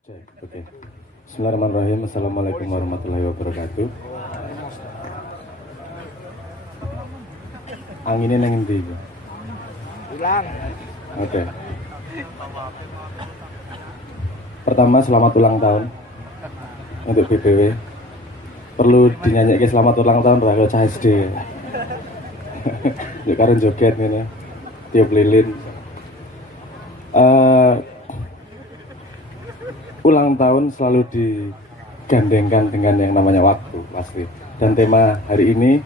Cek, oke. Bismillahirrahmanirrahim. Assalamualaikum warahmatullahi wabarakatuh. Anginnya nang endi iki? Hilang. Oke. Pertama, selamat ulang tahun untuk BPW. Perlu dinyanyikan selamat ulang tahun Rakyat Cah SD. Yuk karen joget ini, tiup lilin. Ulang tahun selalu digandengkan dengan yang namanya waktu pasti. Dan tema hari ini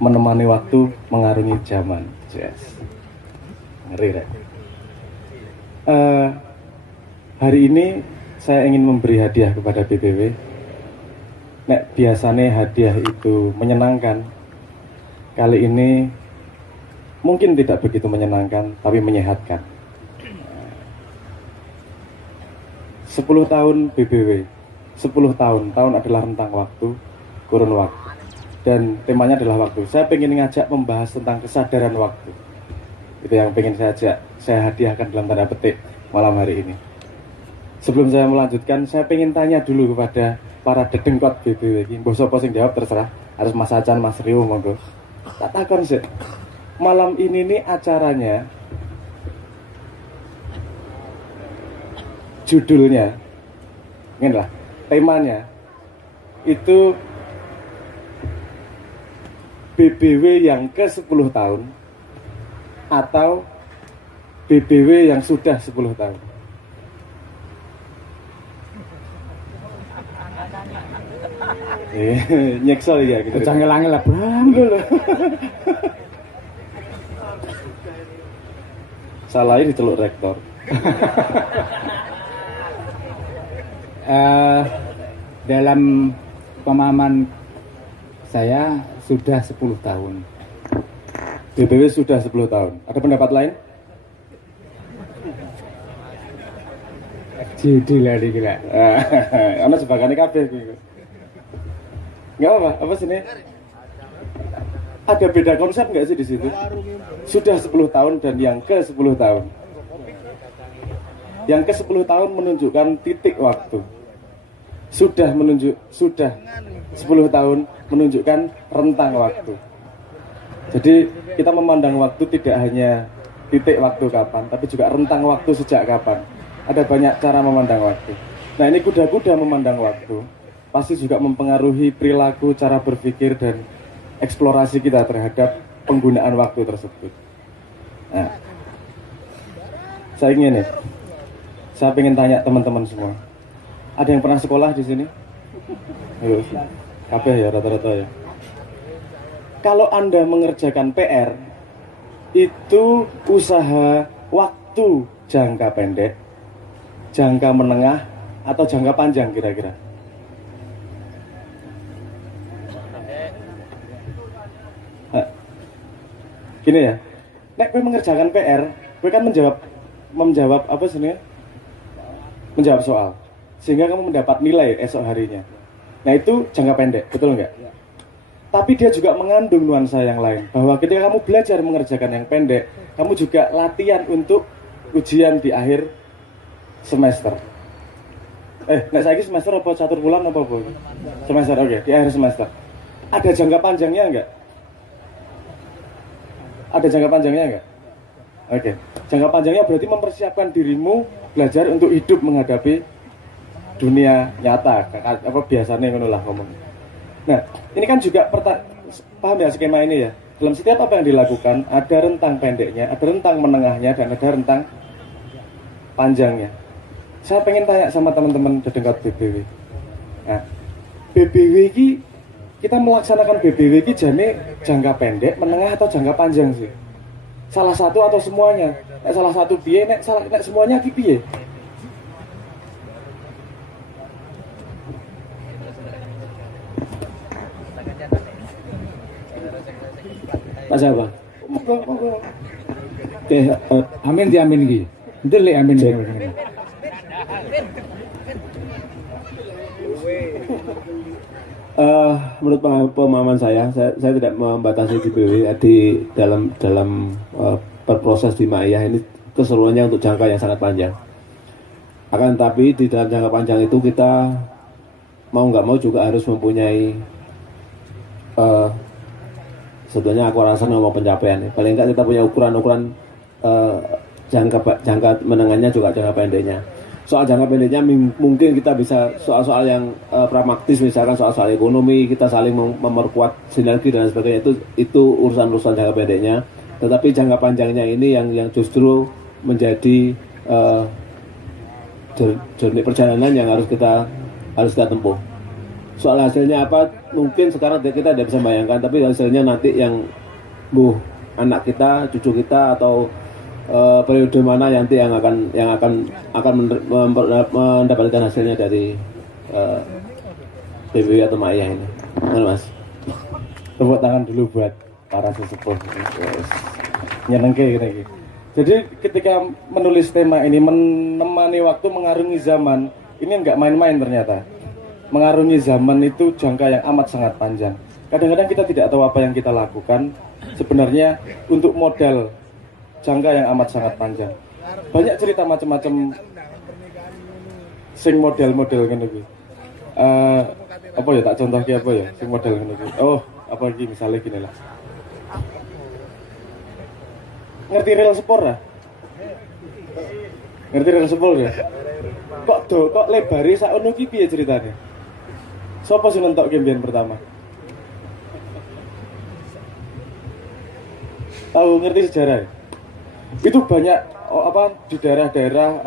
menemani waktu mengarungi zaman. Yes. Ngeri right? Hari ini saya ingin memberi hadiah kepada BPW. Nek biasanya hadiah itu menyenangkan. Kali ini mungkin tidak begitu menyenangkan, tapi menyehatkan. 10 tahun BBW, 10 tahun adalah rentang waktu, kurun waktu. Dan temanya adalah waktu. Saya ingin ngajak membahas tentang kesadaran waktu. Itu yang ingin saya hadiahkan dalam tanda petik malam hari ini. Sebelum saya melanjutkan, saya ingin tanya dulu kepada para dedengkot BBW ini. Mbok sapa sing jawab terserah, harus Mas Acan, Mas Rio, monggo. Tak takon sih. Malam ini nih acaranya judulnya, inilah temanya itu BBW yang ke-10 tahun atau BBW yang sudah 10 tahun. Nyekso ya gitu. Canggel-angel lah, Bang. Salahnya diceluk rektor. Dalam pemahaman saya sudah 10 tahun. BBW sudah 10 tahun. Ada pendapat lain? Jadi lah gila. Ana sebagane kabeh gitu. Enggak apa-apa, apa sih ini? Ada beda konsep nggak sih di situ? Sudah 10 tahun dan yang ke-10 tahun. Yang ke-10 tahun menunjukkan titik waktu. Sudah 10 tahun menunjukkan rentang waktu. Jadi kita memandang waktu tidak hanya titik waktu kapan, tapi juga rentang waktu sejak kapan. Ada banyak cara memandang waktu. Nah, ini kuda-kuda memandang waktu pasti juga mempengaruhi perilaku, cara berpikir dan eksplorasi kita terhadap penggunaan waktu tersebut. Nah, saya ingin tanya teman-teman semua. Ada yang pernah sekolah di sini? Ayo, kabeh ya rata-rata ya. Kalau Anda mengerjakan PR, itu usaha waktu jangka pendek, jangka menengah, atau jangka panjang kira-kira? Gini ya, nek gue mengerjakan PR, gue kan menjawab apa sebenarnya? Menjawab soal, sehingga kamu mendapat nilai esok harinya. Nah itu jangka pendek, betul nggak? Tapi dia juga mengandung nuansa yang lain, bahwa ketika kamu belajar mengerjakan yang pendek, kamu juga latihan untuk ujian di akhir semester. Nek saiki semester apa catur bulan apa? Semester, oke, di akhir semester. Ada jangka panjangnya nggak? Ada jangka panjangnya nggak? Oke, jangka panjangnya berarti mempersiapkan dirimu belajar untuk hidup menghadapi dunia nyata. Apa biasanya ngono lah ngomong. Nah, ini kan juga paham ya skema ini ya. Dalam setiap apa yang dilakukan ada rentang pendeknya, ada rentang menengahnya, dan ada rentang panjangnya. Saya pengen tanya sama teman-teman dedengkot BBW. Nah, BBW ini kita melaksanakan BBW ini jangka pendek, menengah atau jangka panjang sih? Salah satu atau semuanya? Nek salah satu piye, nek semuanya ki piye? Pak siapa? Monggo. Oke, amin di amin iki. Ndelek amin. Menurut pemahaman saya tidak membatasi BBW di dalam berproses di Ma'iyah ini keseluruhannya untuk jangka yang sangat panjang. Akan tetapi di dalam jangka panjang itu kita mau nggak mau juga harus mempunyai sebetulnya aku rasa ngomong pencapaian. Paling nggak kita punya ukuran-ukuran jangka menengahnya juga jangka pendeknya. Soal jangka pendeknya mungkin kita bisa soal-soal yang pragmatis, misalkan soal-soal ekonomi, kita saling memperkuat sinergi dan sebagainya, itu urusan-urusan jangka pendeknya. Tetapi jangka panjangnya ini yang justru menjadi journey perjalanan yang harus kita tempuh. Soal hasilnya apa mungkin sekarang kita tidak bisa bayangkan, tapi hasilnya nanti yang anak kita, cucu kita, atau periode mana nanti yang akan mendapatkan hasilnya dari PBW atau Ma'iyah ini. Mana Mas? Tepuk tangan dulu buat para sesepuh. Yes. Nyenengke gini. Jadi ketika menulis tema ini, menemani waktu, mengarungi zaman, ini nggak main-main ternyata. Mengarungi zaman itu jangka yang amat sangat panjang. Kadang-kadang kita tidak tahu apa yang kita lakukan sebenarnya untuk modal jangka yang amat sangat panjang. Banyak cerita macam-macam sing model-model ngene iki. Apa ya tak contoh apa ya sing model ngene iki. Oh, apa iki misalnya gini lah. Ngerti rel sepur ya? Ngerti rel sepur ya? Kok lebare sakono iki piye ceritane? Sopo sing nentok gembian pertama? Tahu ngerti sejarah ya? Itu banyak di daerah-daerah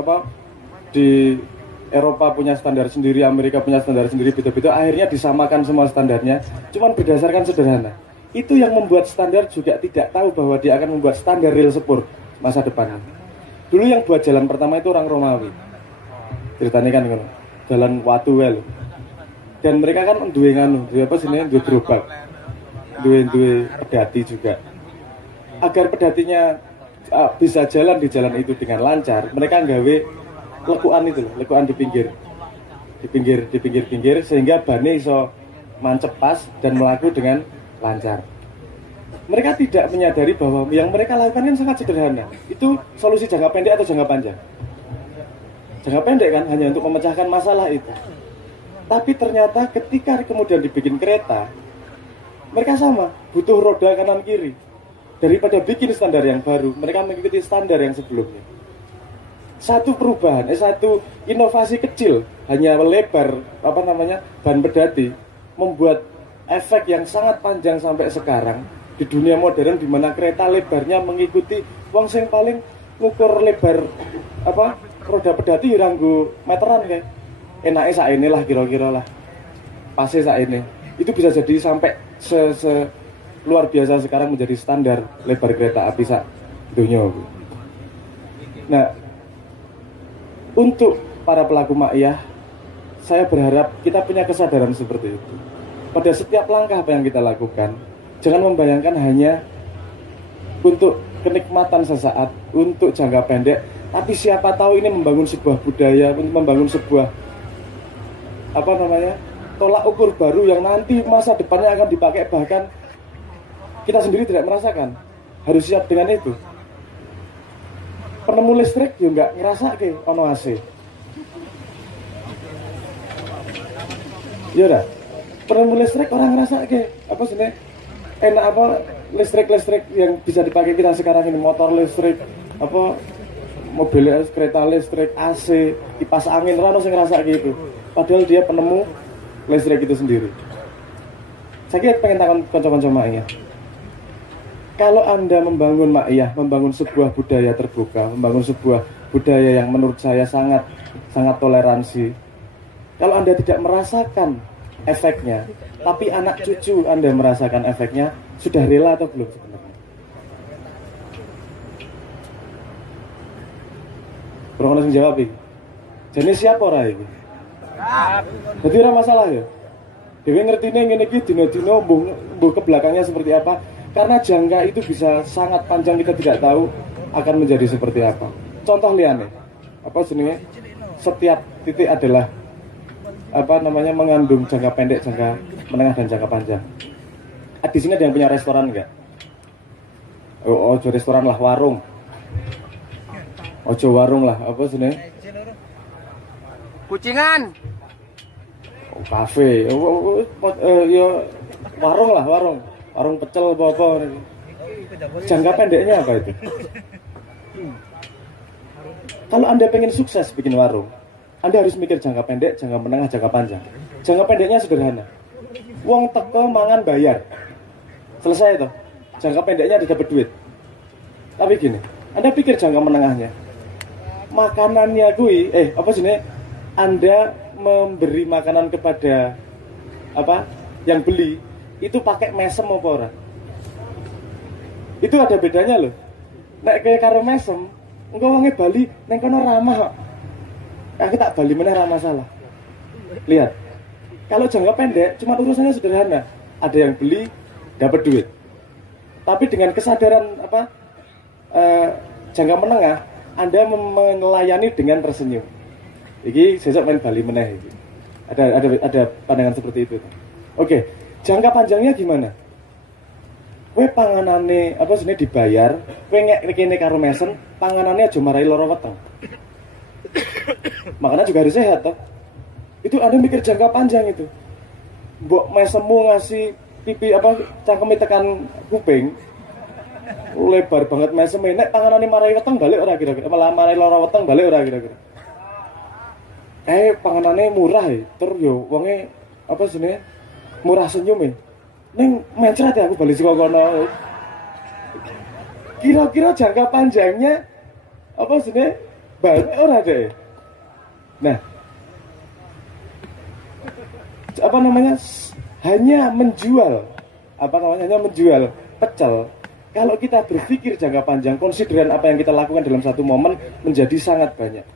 di Eropa punya standar sendiri, Amerika punya standar sendiri, beda-beda, akhirnya disamakan semua standarnya, cuman berdasarkan sederhana. Itu yang membuat standar juga tidak tahu bahwa dia akan membuat standar rel sepur masa depan. Dulu yang buat jalan pertama itu orang Romawi, ceritanya kan jalan watu wel, dan mereka kan duwe gerobak, duwe pedati juga. Agar pedatinya bisa jalan di jalan itu dengan lancar, mereka nggawe lekuan di pinggir sehingga bane iso mancep pas dan melaku dengan lancar. Mereka tidak menyadari bahwa yang mereka lakukan kan sangat sederhana. Itu solusi jangka pendek atau jangka panjang? Jangka pendek kan, hanya untuk memecahkan masalah itu. Tapi ternyata ketika kemudian dibikin kereta, mereka sama, butuh roda kanan kiri. Daripada bikin standar yang baru, mereka mengikuti standar yang sebelumnya. Satu perubahan, satu inovasi kecil, hanya lebar ban pedati, membuat efek yang sangat panjang sampai sekarang di dunia modern, di mana kereta lebarnya mengikuti wong sing paling ngukur lebar roda pedati ranggo meteran kayak enake sak ini lah kira-kira lah, pase sak ini. Itu bisa jadi sampai luar biasa sekarang menjadi standar lebar kereta api sak dunia. Nah, untuk para pelaku Ma'iyah, saya berharap kita punya kesadaran seperti itu. Pada setiap langkah apa yang kita lakukan, jangan membayangkan hanya untuk kenikmatan sesaat, untuk jangka pendek, tapi siapa tahu ini membangun sebuah budaya, membangun sebuah tolak ukur baru yang nanti masa depannya akan dipakai, bahkan kita sendiri tidak merasakan. Harus siap dengan itu. Penemu listrik ya nggak ngerasa ke ono AC. Ya udah. Penemu listrik orang ngerasa ke enak listrik yang bisa dipakai kita sekarang ini, motor listrik, mobil kereta listrik, AC, kipas angin, orang harus ngerasa gitu. Padahal dia penemu listrik itu sendiri. Saya kira pengen takon kanca-kanca Ma'iyah. Kalau Anda membangun Ma'iyah, membangun sebuah budaya terbuka, membangun sebuah budaya yang menurut saya sangat toleransi. Kalau Anda tidak merasakan efeknya, tapi anak cucu Anda merasakan efeknya, sudah rela atau belum sebenarnya? Kurang langsung jawab ini. Jadi siapa orang ini? Jadi ada masalah ya. Dewi ngerti nih ngene iki dino-dino mbuh ke belakangnya seperti apa? Karena jangka itu bisa sangat panjang, kita tidak tahu akan menjadi seperti apa. Contoh liane, setiap titik adalah mengandung jangka pendek, jangka menengah dan jangka panjang. Di sini ada yang punya restoran enggak? Restoran lah, warung. Ojo warung lah, Kucingan. Oh, kafe, ya warung lah, warung pecel apa-apa. Jangka pendeknya apa itu? Kalau Anda pengen sukses bikin warung, Anda harus mikir jangka pendek, jangka menengah, jangka panjang. Jangka pendeknya sederhana. Uang teko mangan bayar. Selesai toh. Jangka pendeknya dapat duit. Tapi gini, Anda pikir jangka menengahnya. Makanannya kui, apa sih ini? Anda memberi makanan kepada yang beli itu pakai mesem apa ora? Itu ada bedanya loh. Nek kayak karo mesem, engko wonge Bali neng kono ramah kok. Aku tak Bali meneh ra masalah. Lihat. Kalau jangka pendek cuma urusannya sederhana. Ada yang beli dapat duit. Tapi dengan kesadaran jangka menengah, Anda melayani dengan tersenyum. Iki sesuk main Bali meneh iki. Ada pandangan seperti itu. Oke, jangka panjangnya gimana? Kowe panganane dibayar, kowe ngekne karo mesen, panganane aja marai lara weteng. Makanya juga harus sehat toh. Itu Anda mikir jangka panjang itu. Mbok mesemu ngasih pipi cangkeme tekan kuping. Lebar banget meseme, nek panganane marai weteng balik ora kira-kira. Malah marai lara weteng balik ora kira-kira. Panganane murah tur yo wonge murah senyum ning mencret ya aku balik saka kono. Kira-kira jangka panjangnya balik ora deh. Nah, hanya menjual pecel. Kalau kita berpikir jangka panjang, konsideran apa yang kita lakukan dalam satu momen menjadi sangat banyak.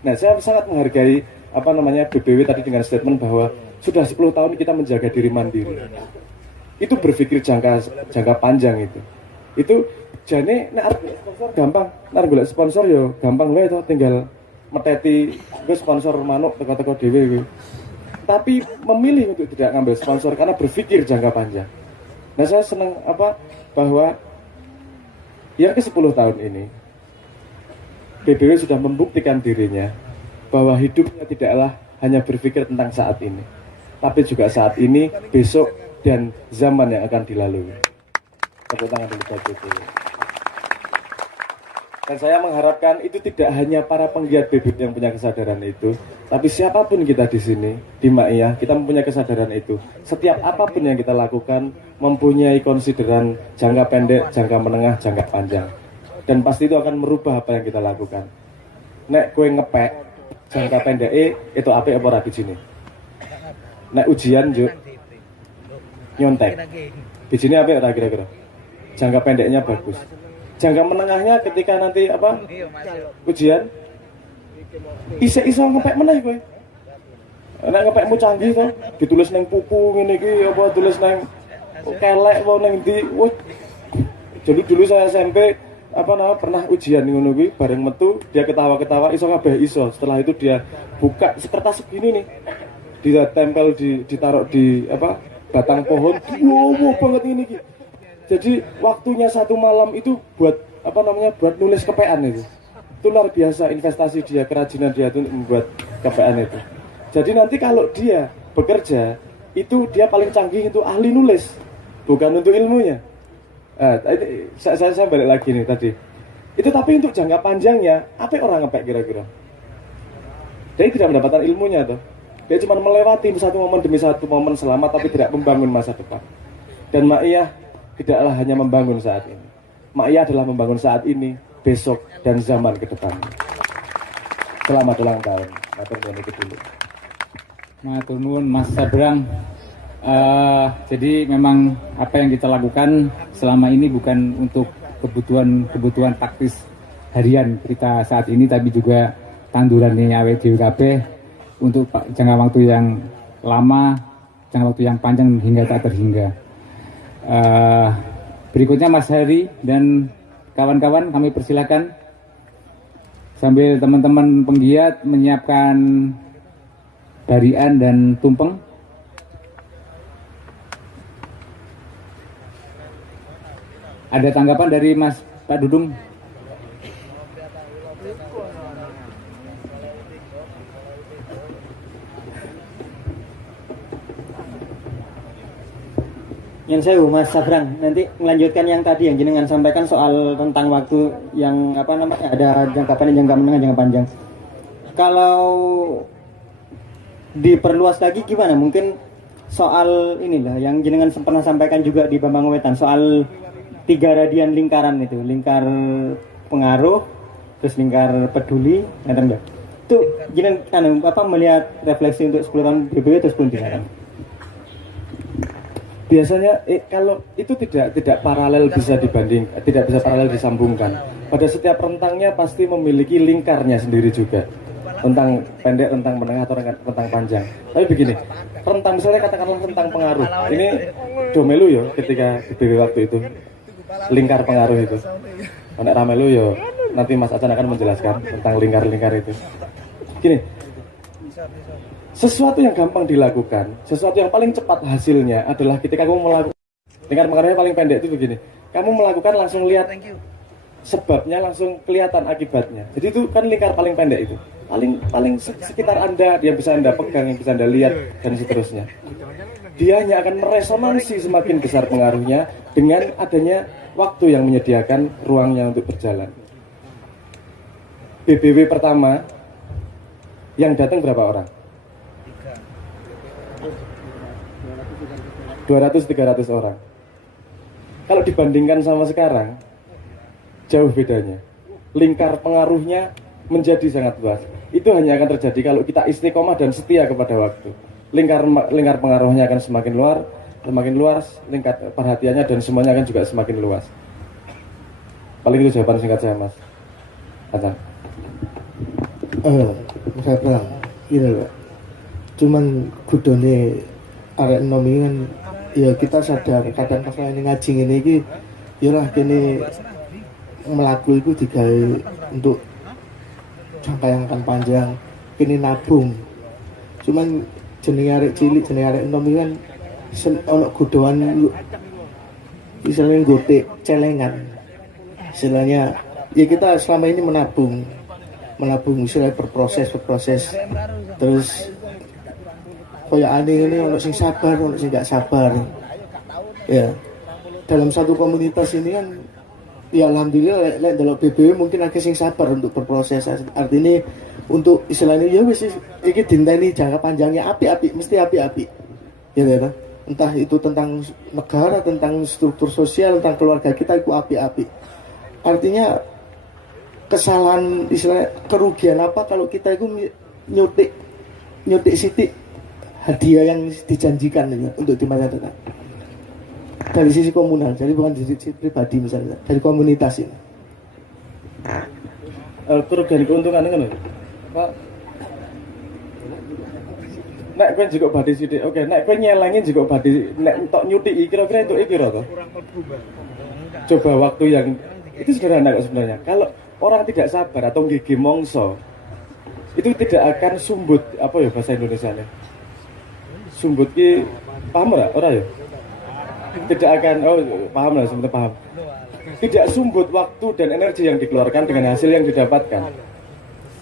Nah, saya sangat menghargai BBW tadi dengan statement bahwa sudah 10 tahun kita menjaga diri mandiri. Itu berpikir jangka panjang itu. Itu jane nek sponsor gampang, nek golek sponsor yo gampang wae to, tinggal meteti sponsor manuk teko-teko dhewe kuwi. Tapi memilih untuk tidak ngambil sponsor karena berpikir jangka panjang. Nah, saya senang bahwa yang ke-10 tahun ini BBW sudah membuktikan dirinya bahwa hidupnya tidaklah hanya berpikir tentang saat ini, tapi juga saat ini, besok, dan zaman yang akan dilalui. Tepuk tangan dulu buat BBW. Dan saya mengharapkan itu tidak hanya para penggiat BBW yang punya kesadaran itu, tapi siapapun kita di sini, di Maiyah, kita mempunyai kesadaran itu. Setiap apapun yang kita lakukan, mempunyai konsideran jangka pendek, jangka menengah, jangka panjang. Dan pasti itu akan merubah apa yang kita lakukan. Nek kue ngepek, jangka pendek itu apik apa ora bijine. Nek ujian juk nyontek. Bijine apik ora kira-kira. Jangka pendeknya bagus. Jangka menengahnya ketika nanti ujian iso ngepek meneh kowe. Nek ngepekmu canggih to, ditulis nang pupu ngene iki tulis nang kelek apa nang ndi. Jadi dulu saya SMP pernah ujian ngono kuwi bareng metu dia ketawa-ketawa iso kabeh iso. Setelah itu dia buka kertas segini nih. Dia tempel ditaruh di batang pohon. Wow banget ini iki. Jadi waktunya satu malam itu buat buat nulis kepean itu. Itu luar biasa investasi dia, kerajinan dia itu membuat kepean itu. Jadi nanti kalau dia bekerja itu dia paling canggih itu ahli nulis, bukan untuk ilmunya. Saya balik lagi nih tadi. Itu tapi untuk jangka panjangnya, apa orang ngepek kira-kira? Dia tidak mendapatkan ilmunya tuh. Dia cuma melewati satu momen demi satu momen selamat tapi tidak membangun masa depan. Dan Maiyah tidaklah hanya membangun saat ini. Maiyah adalah membangun saat ini, besok, dan zaman ke depan. Selamat ulang tahun. Matur nuwun itu dulu. Matur nuwun Mas Sabrang. Jadi memang apa yang kita lakukan selama ini bukan untuk kebutuhan taktis harian kita saat ini, tapi juga tandurannya awet DWKB untuk jangka waktu yang lama, jangka waktu yang panjang hingga tak terhingga. Berikutnya Mas Hari dan kawan-kawan kami persilakan sambil teman-teman penggiat menyiapkan barian dan tumpeng. Ada tanggapan dari Mas Pak Dudung? Yang saya Mas Sabrang nanti melanjutkan yang tadi yang jenengan sampaikan soal tentang waktu yang apa namanya ada jangka pendek, jangka menengah, jangka panjang. Kalau diperluas lagi gimana? Mungkin soal inilah yang jenengan pernah sampaikan juga di Bambang Wetan soal 3 radian lingkaran itu, lingkar pengaruh, terus lingkar peduli, ngerti enggak? Itu jenengan apa melihat refleksi untuk 10 tahun BBW terus pun dilarang. Biasanya kalau itu tidak paralel bisa dibanding, tidak bisa paralel disambungkan. Pada setiap rentangnya pasti memiliki lingkarnya sendiri juga. Rentang pendek, rentang menengah atau rentang panjang. Tapi begini, rentang misalnya katakanlah rentang pengaruh. Ini domelu yo ketika di waktu itu. Lingkar pengaruh itu. Anak ramelu yo nanti Mas Acan akan menjelaskan tentang lingkar-lingkar itu. Gini, sesuatu yang gampang dilakukan, sesuatu yang paling cepat hasilnya adalah ketika kamu melakukan. Lingkar pengaruhnya paling pendek itu begini. Kamu melakukan langsung lihat sebabnya, langsung kelihatan akibatnya. Jadi itu kan lingkar paling pendek itu. Paling sekitar Anda, yang bisa Anda pegang, yang bisa Anda lihat dan seterusnya. Dia hanya akan meresonansi semakin besar pengaruhnya dengan adanya waktu yang menyediakan ruangnya untuk berjalan. BBW pertama yang datang berapa orang? 200-300 orang. Kalau dibandingkan sama sekarang, jauh bedanya. Lingkar pengaruhnya menjadi sangat luas. Itu hanya akan terjadi kalau kita istiqomah dan setia kepada waktu. Lingkar pengaruhnya akan semakin luas, lingkar perhatiannya dan semuanya akan juga semakin luas. Paling itu jawaban singkat saya, Mas Hasan. Saya bilang, ini loh. Cuman gudone arek enom ini kan, ya kita sadar kadang pas ini ngaji ini ya lah kini melaku itu digawe untuk jangka yang akan panjang, kini nabung. Cuman jenenge arek cilik, jenenge arek enom ini kan ono gudoan istilahnya gotek celengan. Istilahnya ya kita selama ini menabung misalnya berproses terus kayak aneh ini ono sing sabar, ono sing gak sabar. Ya. Dalam satu komunitas ini kan ya alhamdulillah lek delok BBW mungkin akeh sing sabar untuk berproses. Artinya untuk istilahnya ya wis iki dinteni jangka panjangnya api-api, mesti api-api. Ya kan? Entah itu tentang negara, tentang struktur sosial, tentang keluarga kita itu api-api. Artinya kesalahan istilahnya kerugian apa kalau kita itu nyutik sitik hadiah yang dijanjikan untuk di masa depan dari sisi komunal, jadi bukan dari sisi pribadi misalnya, dari komunitas ini. Kerugian keuntungan itu loh, Pak. Nek kowe juga badhe sithik, oke. Nek kowe nyelengin juga badhe, nek tok nyutik kira-kira itu iki to. Coba waktu yang itu sederhana kok sebenarnya. Kalau orang tidak sabar atau gigi mongso, itu tidak akan sumbut apa ya bahasa Indonesianya. Sumbut ki paham nggak orang ya? Tidak akan, paham lah, sebenarnya paham. Tidak sumbut waktu dan energi yang dikeluarkan dengan hasil yang didapatkan.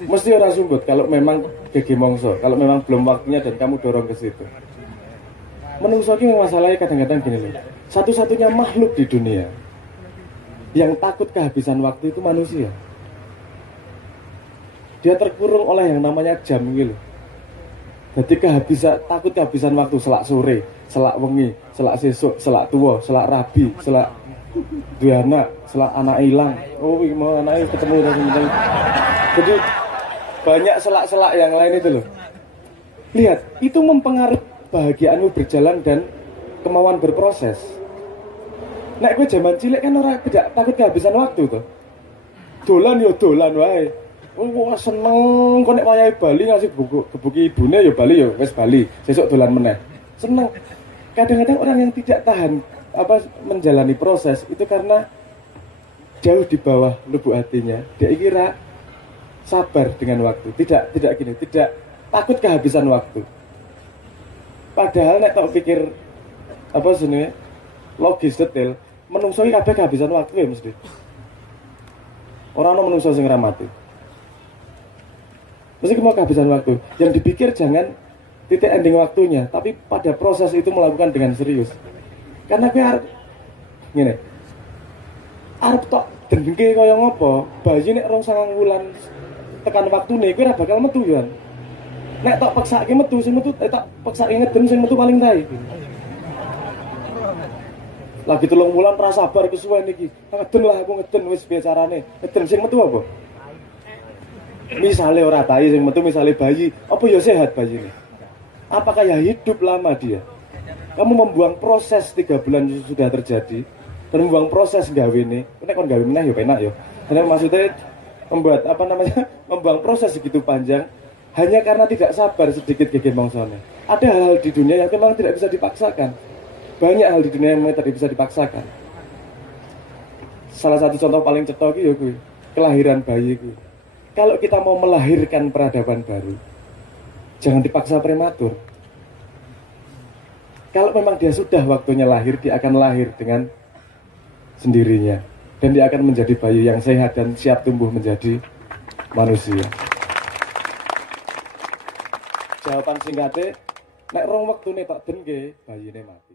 Mesti orang sumbut kalau memang gigi mongso, kalau memang belum waktunya dan kamu dorong ke situ. Menungso ki masalahnya kadang-kadang gini loh. Satu-satunya makhluk di dunia yang takut kehabisan waktu itu manusia. Dia terkurung oleh yang namanya jam gitu. Jadi takut kehabisan waktu, selak sore, selak wengi, selak sesuk, selak tua, selak rabi, selak dua anak, selak anak hilang. Oh, mau anaknya ketemu dan sebagainya. Jadi banyak selak-selak yang lain itu loh. Lihat, itu mempengaruhi kebahagiaanmu berjalan dan kemauan berproses. Nek gue zaman cilik kan orang tidak takut kehabisan waktu tuh. Dolan yo dolan wae. Wah seneng kok nek wayahe Bali ngasih gebuki ibune ya Bali ya wis Bali, sesuk dolan meneh. Seneng. Kadang-kadang orang yang tidak tahan menjalani proses itu karena jauh di bawah lubuk hatinya. Dia kira sabar dengan waktu. Tidak gini, tidak takut kehabisan waktu. Padahal nek tak pikir logis detail, menungso iki kabeh kehabisan waktu ya mesti. Ora ono menungso sing ramati. Mesti mau kehabisan waktu. Yang dipikir jangan titik ending waktunya, tapi pada proses itu melakukan dengan serius. Karena kowe arep ngene. Arep tok dengke kaya ngopo? Bayi nek 2 wulan tekan waktune kowe ora bakal metu ya. Nek tok paksake metu sing metu tok paksake ngeden sing metu paling tae. Lagi 3 wulan ora sabar kesuwen iki. Ngeden lah aku ngeden wis piye carane. Ngeden sing metu apa? Misale ora tahi sing metu misale bayi, apa ya sehat bayi ini? Apakah ya hidup lama dia? Kamu membuang proses 3 bulan sudah terjadi, dan membuang proses gawe ini, nek kon gawe meneh ya penak ya. Karena maksudnya membuat membuang proses segitu panjang hanya karena tidak sabar sedikit gege mangsane. Ada hal-hal di dunia yang memang tidak bisa dipaksakan. Banyak hal di dunia yang memang tidak bisa dipaksakan. Salah satu contoh paling cetok ya kuwi, kelahiran bayi kuwi. Kalau kita mau melahirkan peradaban baru, jangan dipaksa prematur. Kalau memang dia sudah waktunya lahir, dia akan lahir dengan sendirinya. Dan dia akan menjadi bayi yang sehat dan siap tumbuh menjadi manusia. Jawaban singkatnya, nek rong waktune tak dengke, bayine mati.